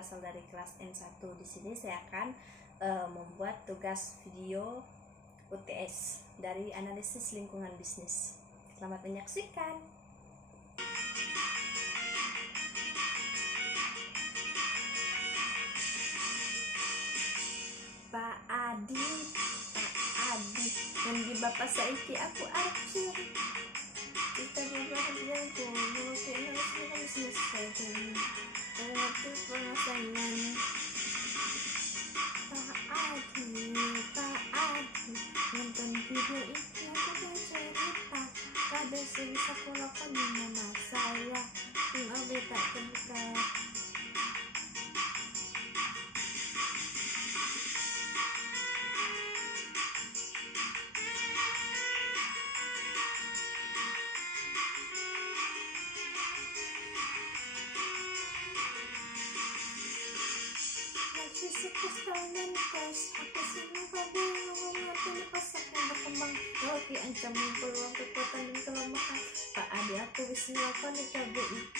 berasal dari kelas N1. Di sini saya akan membuat tugas video UTS dari analisis lingkungan bisnis. Selamat menyaksikan. Pak Adi, yang di bapak saiki aku acur. Kita beberapa yang tunggu kena bisnis saja. Mengatur pemasangan. Pak Adi, nonton video ini aku bercerita. Pada sebisa kulakan di mana saya mengambil tak terbuka. Dan kos aku semua pada mengerti lepas aku berkembang lagi ancaman peluang kekuatan dan kelemahan. Pak Adi aku bisa melakukan di KBIQ.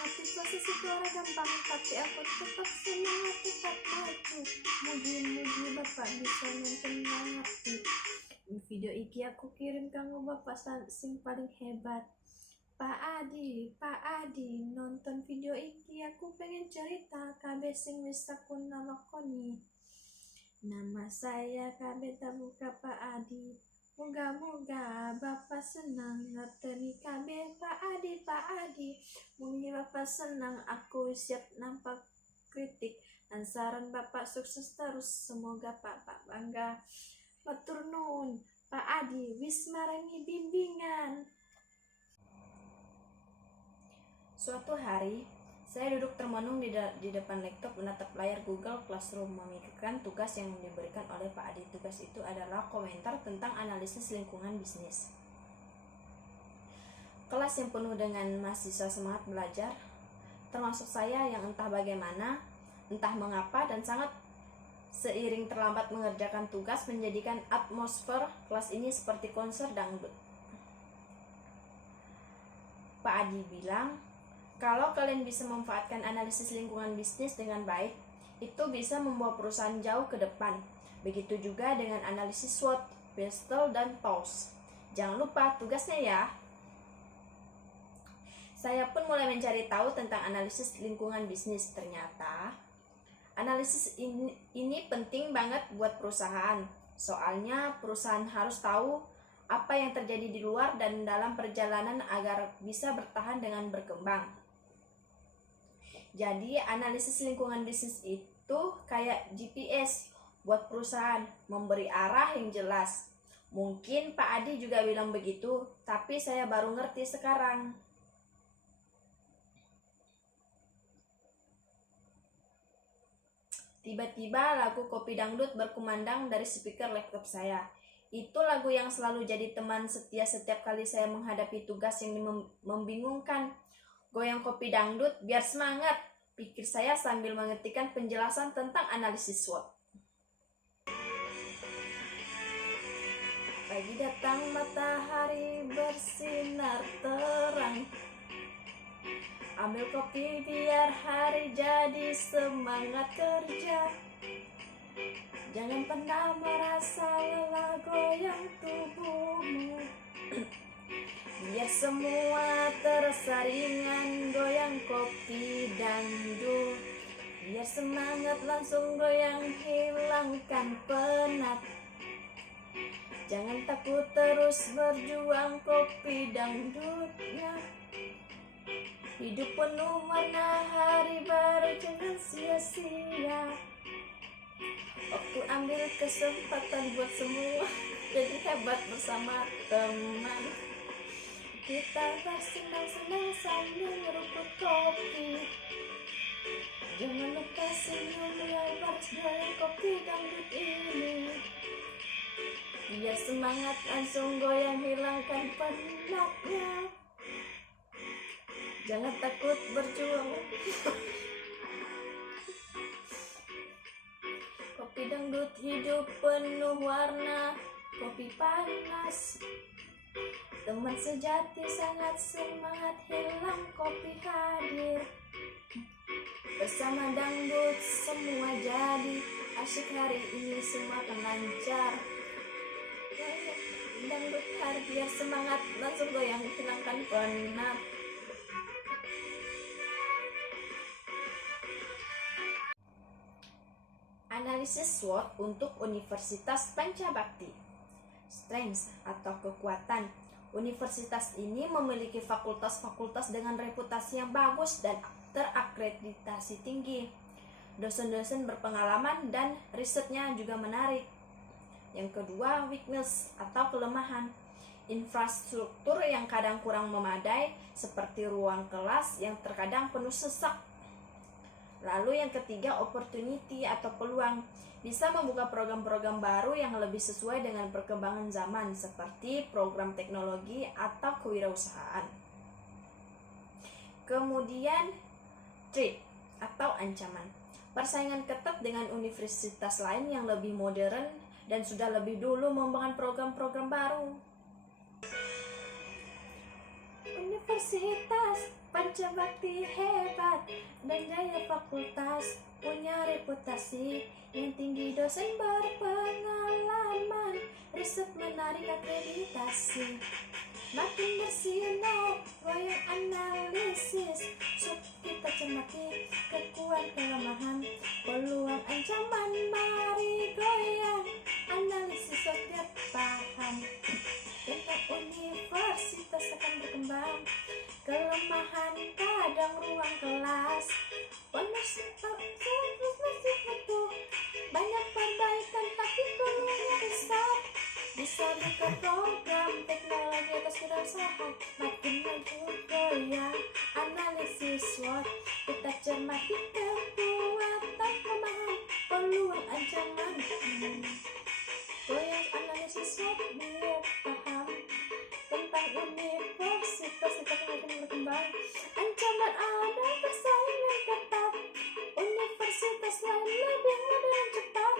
Motivasi sesuara gampang, tapi aku tetap semangat, tetap maju. Mugi-mugi bapak bisa nonton ngerti. Video iki aku kirim kanggo bapak sing paling hebat. Pak Adi, nonton video iki aku pengen cerita kabeh sing wis aku lakoni. Nama saya kabeh tabuka Pak Adi. Moga-moga bapak senang ngerteni kabeh Pak Adi. Mungkin bapak senang, aku siap nampak kritik dan saran bapak sukses terus. Semoga bapak bangga. Matur nuwun Pak Adi wis marangi bimbingan. Suatu hari saya duduk termenung di depan laptop menatap layar Google Classroom, memikirkan tugas yang diberikan oleh Pak Adi. Tugas itu adalah komentar tentang analisis lingkungan bisnis. Kelas yang penuh dengan mahasiswa semangat belajar, termasuk saya yang entah bagaimana, entah mengapa, dan sangat seiring terlambat mengerjakan tugas, menjadikan atmosfer kelas ini seperti konser dangdut. Pak Adi bilang, kalau kalian bisa memanfaatkan analisis lingkungan bisnis dengan baik, itu bisa membawa perusahaan jauh ke depan. Begitu juga dengan analisis SWOT, Bestell, dan TOWS. Jangan lupa tugasnya ya. Saya pun mulai mencari tahu tentang analisis lingkungan bisnis. Ternyata analisis ini penting banget buat perusahaan. Soalnya perusahaan harus tahu apa yang terjadi di luar dan dalam perjalanan agar bisa bertahan dengan berkembang. Jadi analisis lingkungan bisnis itu kayak GPS buat perusahaan, memberi arah yang jelas. Mungkin Pak Adi juga bilang begitu, tapi saya baru ngerti sekarang. Tiba-tiba lagu Kopi Dangdut berkumandang dari speaker laptop saya. Itu lagu yang selalu jadi teman setia setiap kali saya menghadapi tugas yang membingungkan. Goyang kopi dangdut biar semangat, pikir saya sambil mengetikkan penjelasan tentang analisis SWOT. Pagi datang matahari bersinar terang. Ambil kopi biar hari jadi semangat kerja. Jangan pernah merasa lelah, goyang tubuhmu. Biar semua terasa ringan, goyang kopi dangdut. Biar semangat langsung goyang, hilangkan penat. Jangan takut, terus berjuang, kopi dangdutnya. Hidup penuh warna, hari baru jangan sia-sia. Waktu ambil kesempatan buat semua jadi hebat bersama teman. Kita bersenang-senang sambil ngeruput kopi. Jangan lupa senyum lebar goyang kopi dangdut ini. Biar semangat langsung goyang, hilangkan penatnya. Jangan takut berjuang. Kopi dangdut hidup penuh warna, kopi panas. Teman sejati sangat semangat, hilang kopi hadir. Bersama dangdut semua jadi asyik, hari ini semua akan lancar. Dangdut hadir, semangat langsung goyang, hilangkan penat. Analisis SWOT untuk Universitas Pancabakti. Strengths atau kekuatan. Universitas ini memiliki fakultas-fakultas dengan reputasi yang bagus dan terakreditasi tinggi. Dosen-dosen berpengalaman dan risetnya juga menarik. Yang kedua, weakness atau kelemahan. Infrastruktur yang kadang kurang memadai, seperti ruang kelas yang terkadang penuh sesak. Lalu yang ketiga, opportunity atau peluang. Bisa membuka program-program baru yang lebih sesuai dengan perkembangan zaman, seperti program teknologi atau kewirausahaan. Kemudian, threat atau ancaman. Persaingan ketat dengan universitas lain yang lebih modern dan sudah lebih dulu mengembangkan program-program baru. Universitas Pancabakti hebat dan jaya fakultas, punya reputasi yang tinggi, dosen berpengalaman, riset menarik, akreditasi. Makin bersinar, goyang analisis, kita cermati kekuatan kelemahan, peluang ancaman, mari goyang analisis biar paham. Tentang universitas akan berkembang, kelemahan kadang ruang kelas, banyak perbaikan tapi perlunya besar. Bisa buka program teknologi atas kewirausahaan, makin maju goyang analisis SWOT, kita cermati kekuatan kelemahan, peluang ancaman, goyang analisis SWOT biar paham. Tentang universitas kita makin berkembang, ancaman ada, persaingan ketat, universitas lain lebih modern cepat.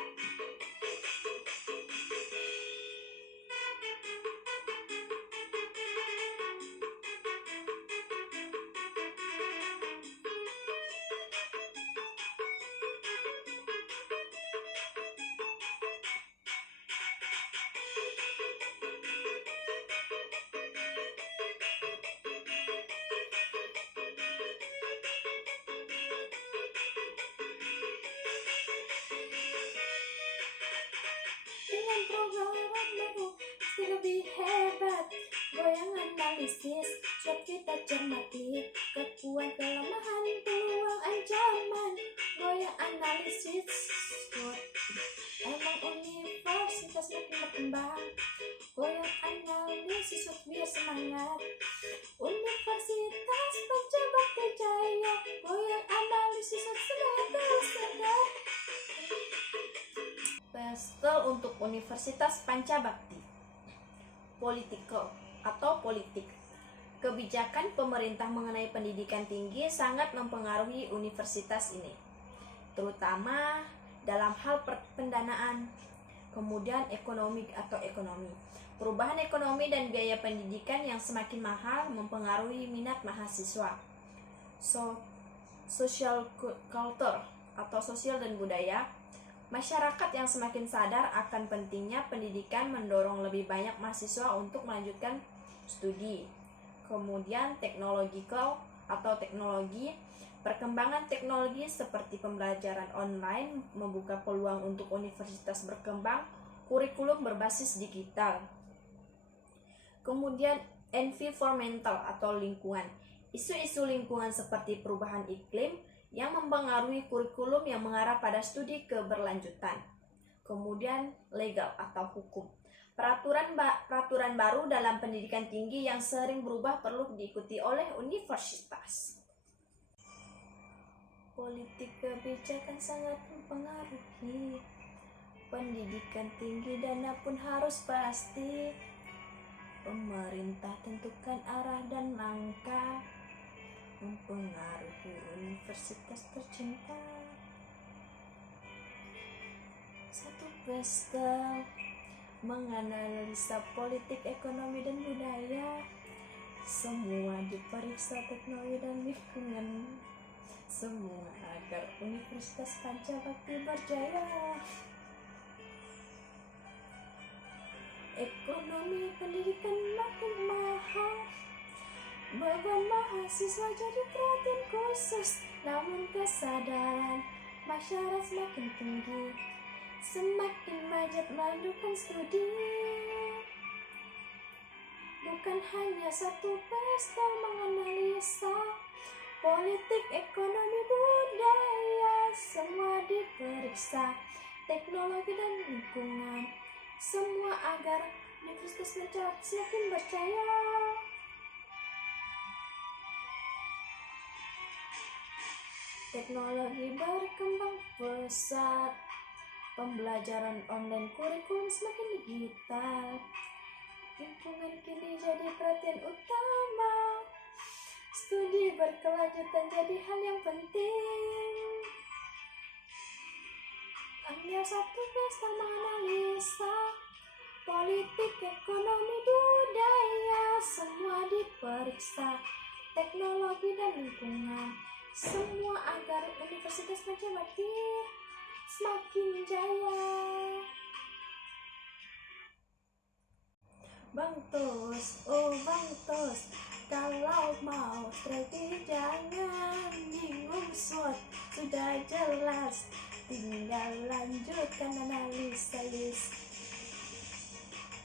Dengan program baru pasti lebih hebat, goyang analisis SWOT kita cermati, kekuatan kelemahan, peluang ancaman, goyang analisis SWOT. Emang universitas makin berkembang, goyang analisis SWOT biar semangat. Universitas Pancabakti jaya, goyang analisis SWOT semangat terus segar. Pestel untuk Universitas Pancabakti. Political atau politik. Kebijakan pemerintah mengenai pendidikan tinggi sangat mempengaruhi universitas ini, terutama dalam hal pendanaan. Kemudian ekonomi. Perubahan ekonomi dan biaya pendidikan yang semakin mahal mempengaruhi minat mahasiswa. Social culture atau sosial dan budaya. Masyarakat yang semakin sadar akan pentingnya pendidikan mendorong lebih banyak mahasiswa untuk melanjutkan studi. Kemudian technological atau teknologi. Perkembangan teknologi seperti pembelajaran online membuka peluang untuk universitas berkembang, kurikulum berbasis digital. Kemudian environmental atau lingkungan. Isu-isu lingkungan seperti perubahan iklim yang mempengaruhi kurikulum yang mengarah pada studi keberlanjutan. Kemudian legal atau hukum. Peraturan baru dalam pendidikan tinggi yang sering berubah perlu diikuti oleh universitas. Politik kebijakan sangat mempengaruhi pendidikan tinggi, dana pun harus pasti. Pemerintah tentukan arah dan langkah, mempengaruhi universitas tercinta. Pestel menganalisa politik, ekonomi, dan budaya. Semua diperiksa teknologi dan lingkungan. Semua agar Universitas Pancabakti berjaya. Ekonomi pendidikan makin mahal, beban mahasiswa jadi perhatian khusus. Namun kesadaran masyarakat semakin tinggi, semakin majat melakukan studi. Bukan hanya satu pestel menganalisa politik, ekonomi, budaya. Semua diperiksa, teknologi dan lingkungan. Semua agar Universitas Pancabakti semakin berjaya. Teknologi berkembang pesat, pembelajaran online, kurikulum semakin digital. Lingkungan kini jadi perhatian utama. Studi berkelanjutan jadi hal yang penting. Hanya satu pestel menganalisa politik, ekonomi, budaya. Semua diperiksa, teknologi dan lingkungan. Semua agar Universitas Pancabakti semakin jaya. Bang Tos, oh Bang Tos, kalau mau strategi jangan bingung SWOT, sudah jelas, tinggal lanjutkan analisis.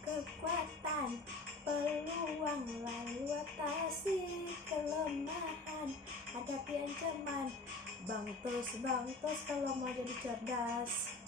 Kekuatan, peluang, lalu atasi kelemahan, hadapi ancaman. Bang Tos kalau mau jadi cerdas.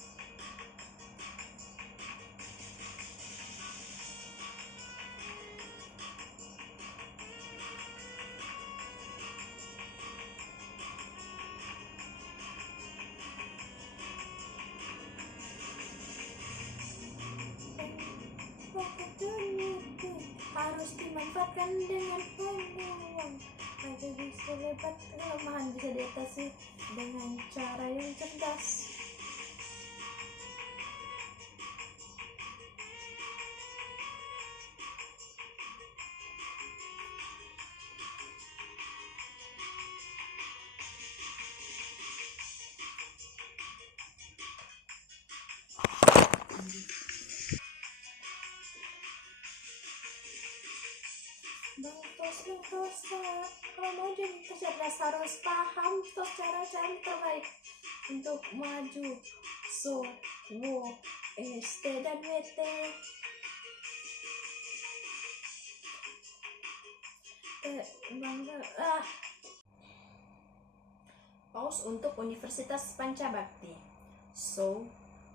Opportunity harus dimanfaatkan dengan peluang. Agar bisa lebat, kelemahan bisa diatasi dengan cara yang cerdas. Bang Tos, kalau mau jadi cerdas harus paham tos cara-cara terbaik untuk maju. So, wo, ST dan WT. Pause untuk Universitas Pancabakti. So,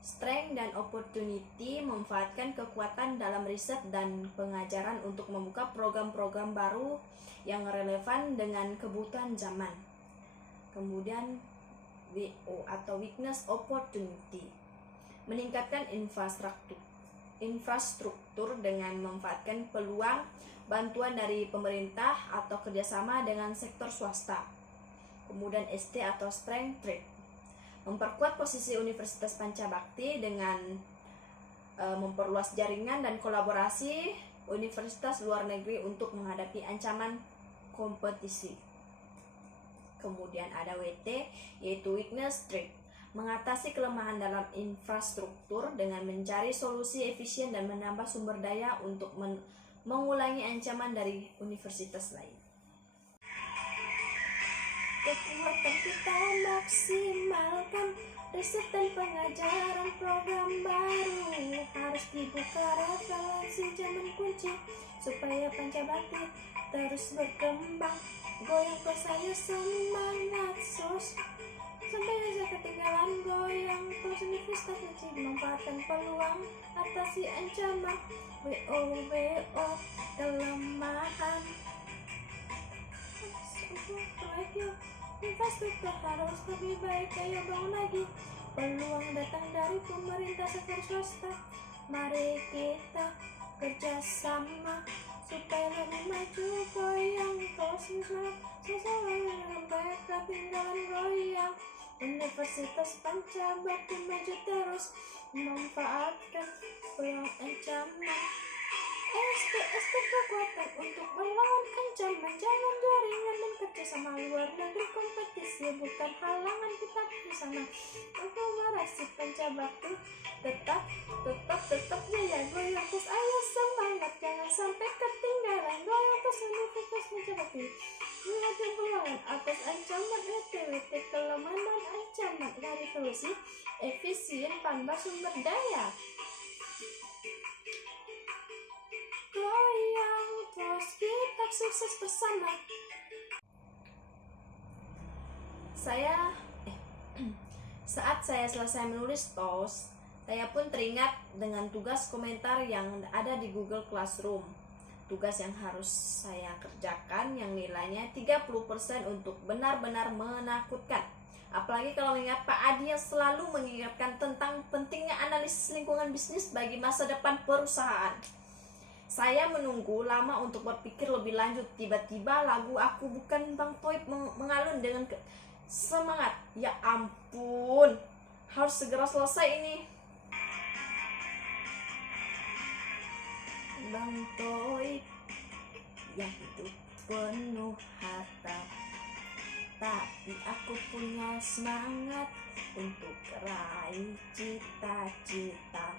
strength dan opportunity memanfaatkan kekuatan dalam riset dan pengajaran untuk membuka program-program baru yang relevan dengan kebutuhan zaman. Kemudian WO atau weakness opportunity, meningkatkan infrastruktur dengan memanfaatkan peluang bantuan dari pemerintah atau kerjasama dengan sektor swasta. Kemudian ST atau strength trade, memperkuat posisi Universitas Pancabakti dengan memperluas jaringan dan kolaborasi universitas luar negeri untuk menghadapi ancaman kompetisi. Kemudian ada WT, yaitu weakness trade, mengatasi kelemahan dalam infrastruktur dengan mencari solusi efisien dan menambah sumber daya untuk mengulangi ancaman dari universitas lain. Kekuatan kita maksimalkan, riset dan pengajaran program baru harus dibuka, referensi zaman kunci supaya Pancabakti terus berkembang. Goyang saya semangat sos, sampai aja ketinggalan goyang terus. Universitas masih memanfaatkan peluang, atasi ancaman. WO kelemahan. Infrastruktur harus lebih baik, ayo bangun lagi. Peluang datang dari pemerintah sektor swasta. Mari kita kerjasama supaya lebih maju. Goyang terus semangat, sesuai dengan baik ketinggalan goyang. Universitas Pancabakti maju terus memanfaatkan peluang ancaman. SPST kekuatan untuk melawan ancaman. Jangan jaringan dan kerjasama luar negeri. Kompetisi bukan halangan, kita bersama. Kolaborasi Pancabakti tetap jaya. Goyang terus, ayo semangat, jangan sampai ketinggalan. Goyang terus Universitas Pancabakti. Menghadapi peluang atas ancaman ETWT, kelemahan dan ancaman dari solusi efisien tambah sumber daya. Goyang terus, kita sukses bersama. Saat saya selesai menulis post, saya pun teringat dengan tugas komentar yang ada di Google Classroom. Tugas yang harus saya kerjakan yang nilainya 30% untuk benar-benar menakutkan. Apalagi kalau mengingat Pak Adi yang selalu mengingatkan tentang pentingnya analisis lingkungan bisnis bagi masa depan perusahaan. Saya menunggu lama untuk berpikir lebih lanjut. Tiba-tiba lagu Aku Bukan Bang Toib mengalun dengan semangat. Ya ampun, harus segera selesai ini. Bang Toib yang hidup penuh harta, tapi aku punya semangat untuk raih cita-cita.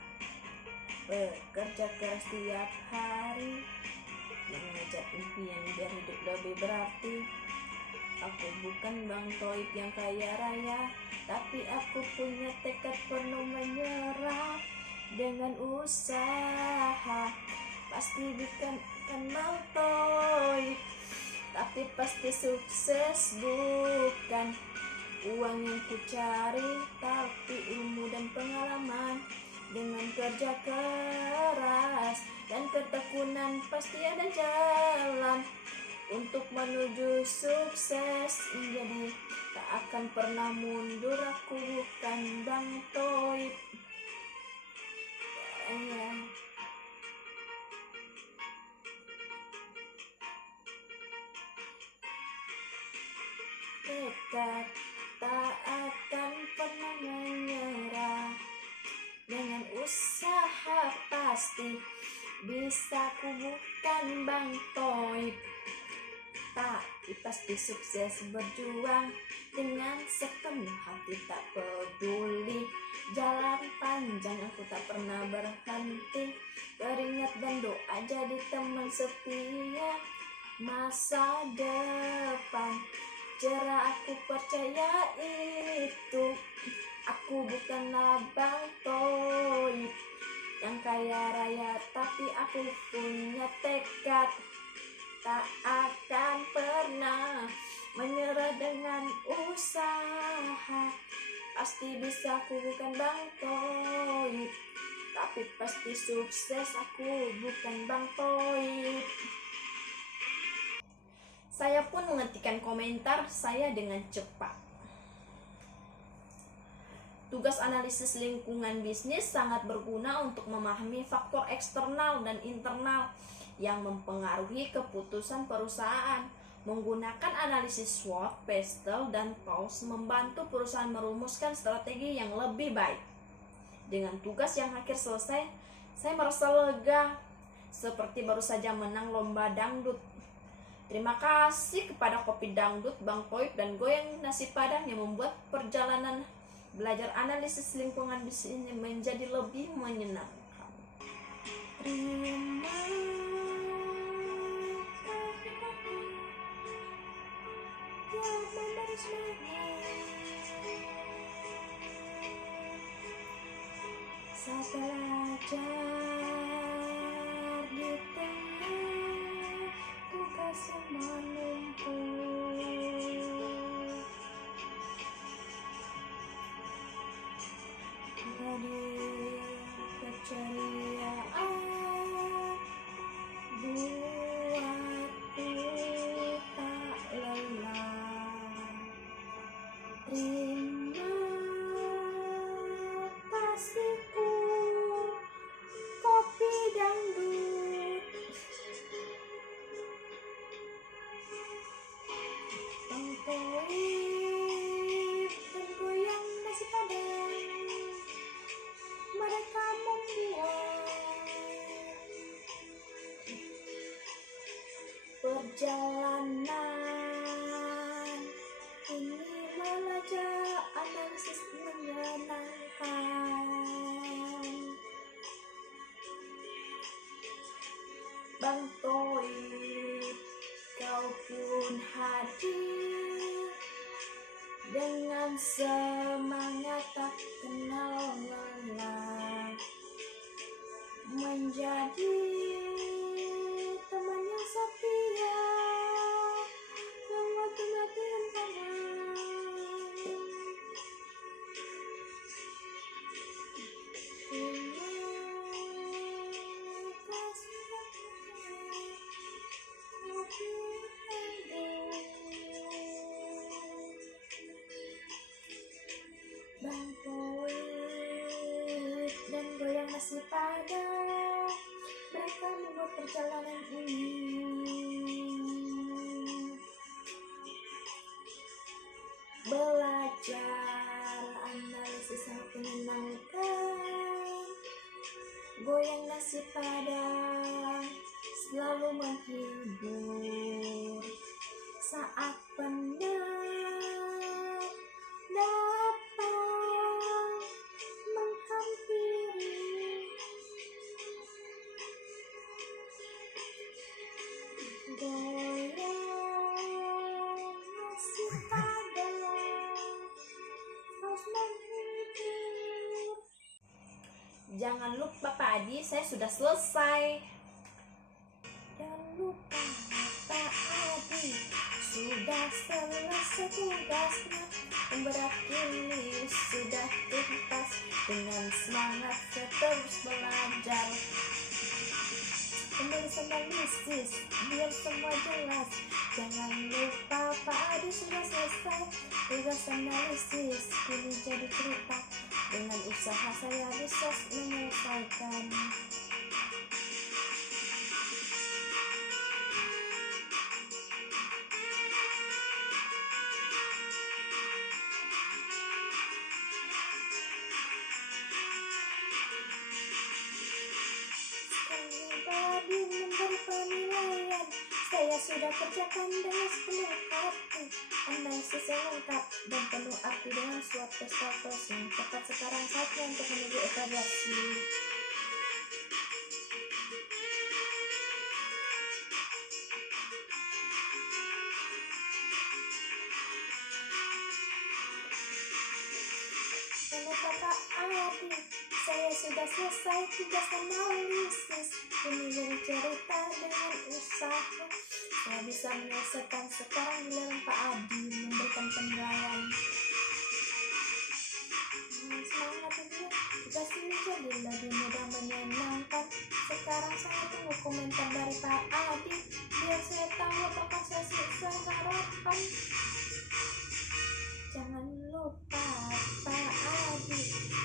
Bekerja keras tiap hari, mengejar impian biar hidup lebih berarti. Aku bukan Bang Toib yang kaya raya, tapi aku punya tekad penuh menyerah. Dengan usaha pasti bukan Bang Toib, tapi pasti sukses. Bukan uang yang ku cari, tapi ilmu dan pengalaman. Dengan kerja keras dan ketekunan pasti ada jalan untuk menuju sukses. Jadi tak akan pernah mundur. Aku bukan Bang Toib. Tekad tak akan pernah menyerah. Dengan usaha pasti bisa. Ku bukan Bang Toib, tapi pasti sukses berjuang dengan sepenuh hati. Tak peduli jalan panjang, aku tak pernah berhenti. Keringat dan doa jadi teman setia. Masa depan cerah, aku percaya itu. Aku bukanlah Bang Toib yang kaya raya, tapi aku punya tekad. Tak akan pernah menyerah dengan usaha. Pasti bisa. Aku bukan Bang Toib, tapi pasti sukses. Aku bukan Bang Toib. Saya pun mengetikkan komentar saya dengan cepat. Tugas analisis lingkungan bisnis sangat berguna untuk memahami faktor eksternal dan internal yang mempengaruhi keputusan perusahaan. Menggunakan analisis SWOT, PESTEL, dan PAUS membantu perusahaan merumuskan strategi yang lebih baik. Dengan tugas yang akhir selesai, saya merasa lega, seperti baru saja menang lomba dangdut. Terima kasih kepada Kopi Dangdut, Bang Toib, dan Goyang Nasi Padang yang membuat perjalanan belajar analisis lingkungan di sini menjadi lebih menyenangkan. Terima Saya belajar di tengah tugas yang menumpuk. Dari keceriaan buatku tak lelah. Terima kasihku Kopi Dangdut. perjalanan ini belajar analisis menyenangkan. Bang Toib, kau pun hadir dengan semangat tak kenal lelah, menjadi teman yang setia yang waktunya tangan. Bang Toib dan goyang nasi padang, mereka membuat perjalanan ini. Belajar analisis yang menyenangkan, goyang nasi padang selalu menghibur saat penat datang menghampiri. Goyang nasi padang terus menghibur. Jangan lupa Pak Adi, saya sudah selesai. Jangan lupa Pak Adi, sudah selesai tugasnya. Pemberat ini sudah tuntas, dengan semangat saya terus belajar. Menulis analisis biar semua jelas. Jangan lupa Pak Adi sudah selesai tugas analisis, kini jadi cerita. Dengan usaha saya bisa menyelesaikan. Pribadi memberi penilaian, saya sudah kerjakan dengan sepenuh hati. Analisis yang lengkap dan penuh arti dengan suatu status yang tepat. Sekarang saatnya untuk menuju evaluasi. Pak Adi, saya sudah selesai tugas analisis. Ini jadi cerita dengan usaha saya bisa menyelesaikan. Sekarang giliran Pak Adi memberikan penilaian. Semangat itu tugas ini jadi lebih mudah menyenangkan. Sekarang saya tunggu komentar dari Pak Adi biar saya tahu apakah saya sesuai harapan. Jangan lupa Pak Adi,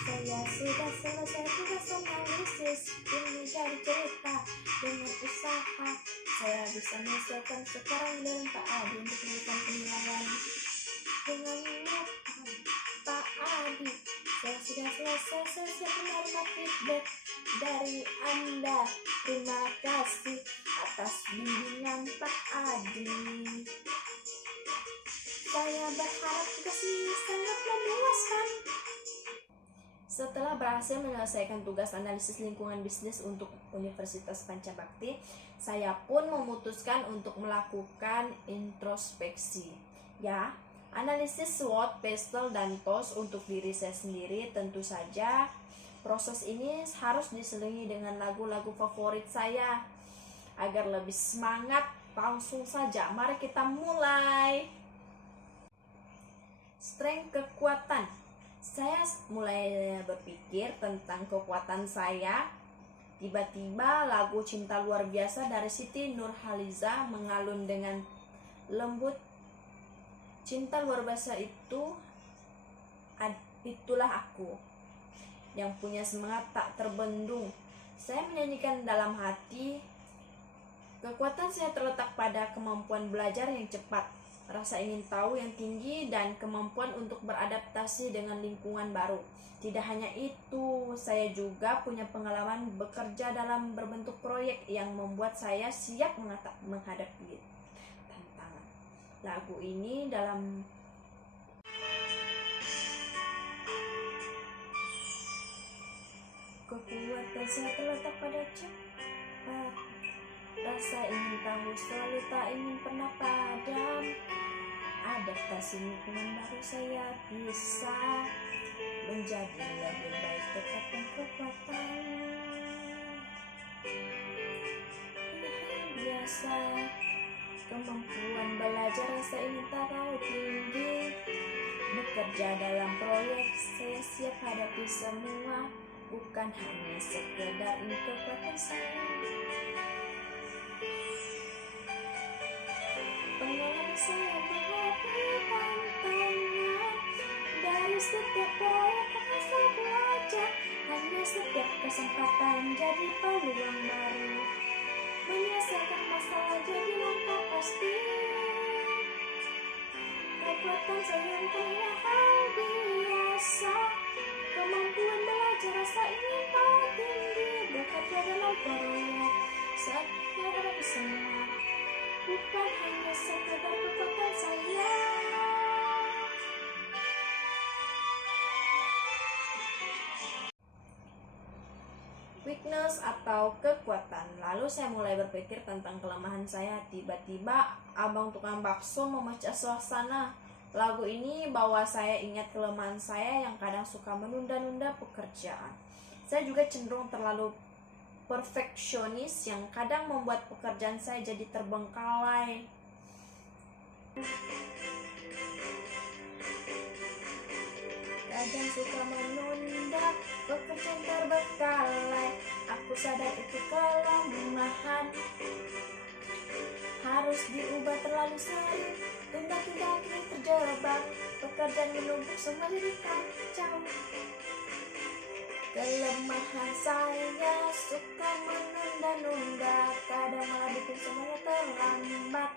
saya sudah selesai tugas analisis. Ini jadi cerita dengan usaha saya bisa menyelesaikan. Sekarang giliran Pak Adi untuk memberikan penilaian. Jangan lupa Pak Adi, saya sudah selesai. Saya siap menerima feedback dari Anda. Terima kasih atas bimbingan Pak Adi. Saya berharap tugas ini sangat memuaskan. Setelah berhasil menyelesaikan tugas analisis lingkungan bisnis untuk Universitas Pancabakti, saya pun memutuskan untuk melakukan introspeksi. Ya, analisis SWOT, PESTEL, dan TOS untuk diri saya sendiri. Tentu saja proses ini harus diselingi dengan lagu-lagu favorit saya. Agar lebih semangat, langsung saja mari kita mulai. Strength, kekuatan. Saya mulai berpikir tentang kekuatan saya. Tiba-tiba lagu Cinta Luar Biasa dari Siti Nurhaliza mengalun dengan lembut. Cinta luar biasa itulah aku yang punya semangat tak terbendung. Saya menyanyikan dalam hati. Kekuatan saya terletak pada kemampuan belajar yang cepat, rasa ingin tahu yang tinggi, dan kemampuan untuk beradaptasi dengan lingkungan baru. Tidak hanya itu, saya juga punya pengalaman bekerja dalam berbentuk proyek yang membuat saya siap menghadapi Lagu ini dalam kekuatan saya terletak pada cepat. Rasa ingin tahu selalu tak ingin pernah padam. Adaptasi lingkungan baru saya bisa menjadi lebih baik dekat dan kekuatan. Biasa kemampuan belajar rasa ingin tahu tinggi. Bekerja dalam proyek saya siap hadapi semua. Bukan hanya sekedar ini kekuatan saya. Pengalaman saya menghadapi tantangan. Dari setiap proyek saya belajar. Hanya setiap kesempatan jadi peluang baru. Menyelesaikan masalah jadi langkah pasti. Kekuatan saya bukanlah hal biasa. Kemampuan belajar rasa ingin tahu tinggi. Bekerja dalam proyek saya hadapi semua. Bukan hanya sekedar kekuatan saya. Weakness atau kekuatan. Lalu saya mulai berpikir tentang kelemahan saya. Tiba-tiba abang tukang bakso memecah suasana. Lagu ini bawa saya ingat kelemahan saya yang kadang suka menunda-nunda pekerjaan. Saya juga cenderung terlalu perfeksionis yang kadang membuat pekerjaan saya jadi terbengkalai. Kadang suka menunda pekerjaan terbengkalai. Aku sadar itu kelemahan. Harus diubah terlalu sering. Tunda-tunda kini terjebak. Pekerjaan menumpuk semua jadi kacau. Kelemahan saya suka menunda-nunda. Kadang malah bikin semuanya terlambat.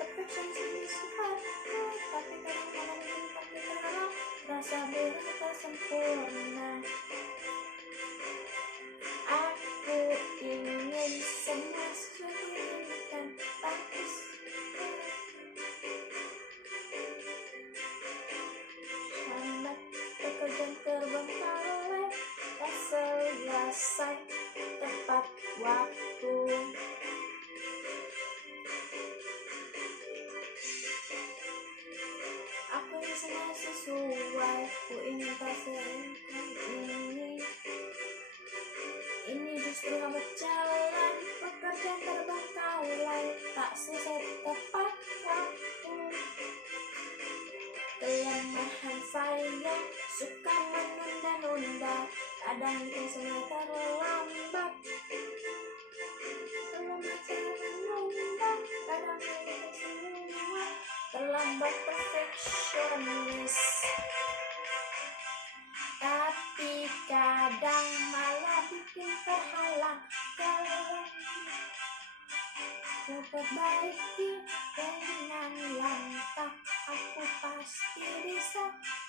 Perfeksionis sifatku, tapi kadang-kadang bikin kaki terhalang. Rasa diri tak sempurna. Aku ingin semua sesuai dan bagus. Lambat pekerjaan terbengkalai, tak selesai tepat waktu. Aku ingin semua sesuai, ku ingin tak selingkuh ini. Ini justru lambat jalan, pekerjaan terbengkalai, tak selesai tepat waktu. Kelemahan saya suka menunda-nunda, kadang bikin semua terlambat. Kelemahan saya menunda, kadang bikin semua terlambat. Perfeksionis, tapi kadang malah bikin terhalang. Perbaiki dengan langkah, aku pasti bisa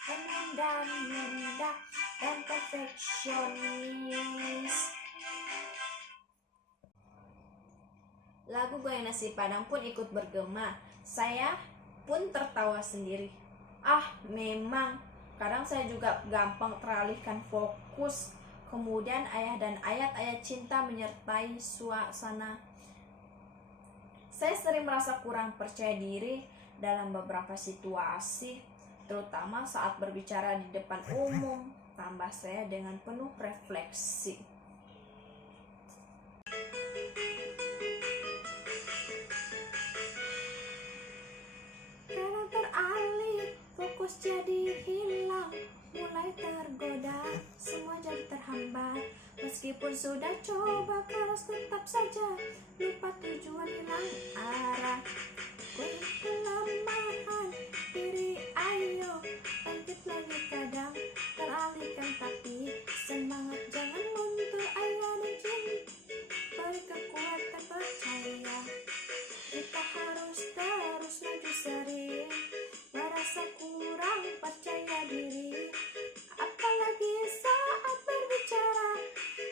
menunda-nunda dan perfeksionis. Lagu Goyang Nasi Padang pun ikut bergema. Saya pun tertawa sendiri. Memang kadang saya juga gampang teralihkan fokus. Kemudian ayah dan ayat-ayat cinta menyertai suasana. Saya sering merasa kurang percaya diri dalam beberapa situasi, terutama saat berbicara di depan umum. Tambah saya dengan penuh refleksi. Kadang teralih, fokus jadi hilang, mulai tergoda, semua jadi terhambat. Meskipun sudah coba keras tetap saja lupa tujuan, hilang arah. Kelemahan diri, ayo bangkit lagi. Kadang teralihkan tapi semangat jangan luntur. Ayo dan cinta, beri kekuatan, percaya. Kita harus terus maju sering. Merasa kurang percaya diri, apalagi saat berbicara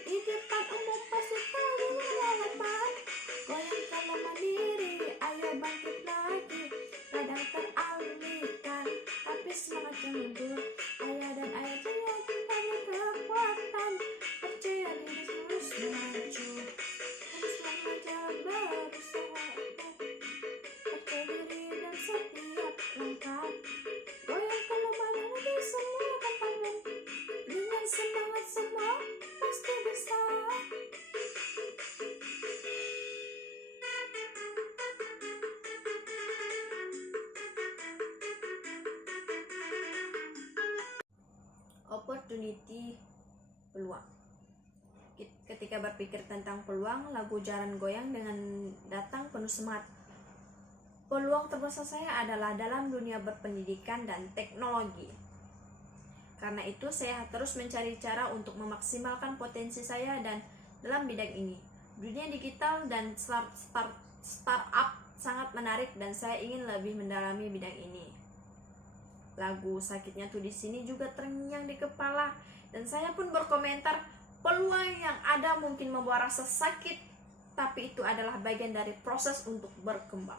di depan umum pasti terlalu lebat. Goyangkanlah mandiri, ayo bangkit opportunity, peluang. Ketika berpikir tentang peluang, lagu Jaran Goyang dengan datang penuh semangat. Peluang terbesar saya adalah dalam dunia berpendidikan dan teknologi. Karena itu saya terus mencari cara untuk memaksimalkan potensi saya dan dalam bidang ini. Dunia digital dan startup sangat menarik dan saya ingin lebih mendalami bidang ini. Lagu Sakitnya Tuh di Sini juga terngiang di kepala dan saya pun berkomentar, peluang yang ada mungkin membawa rasa sakit, tapi itu adalah bagian dari proses untuk berkembang.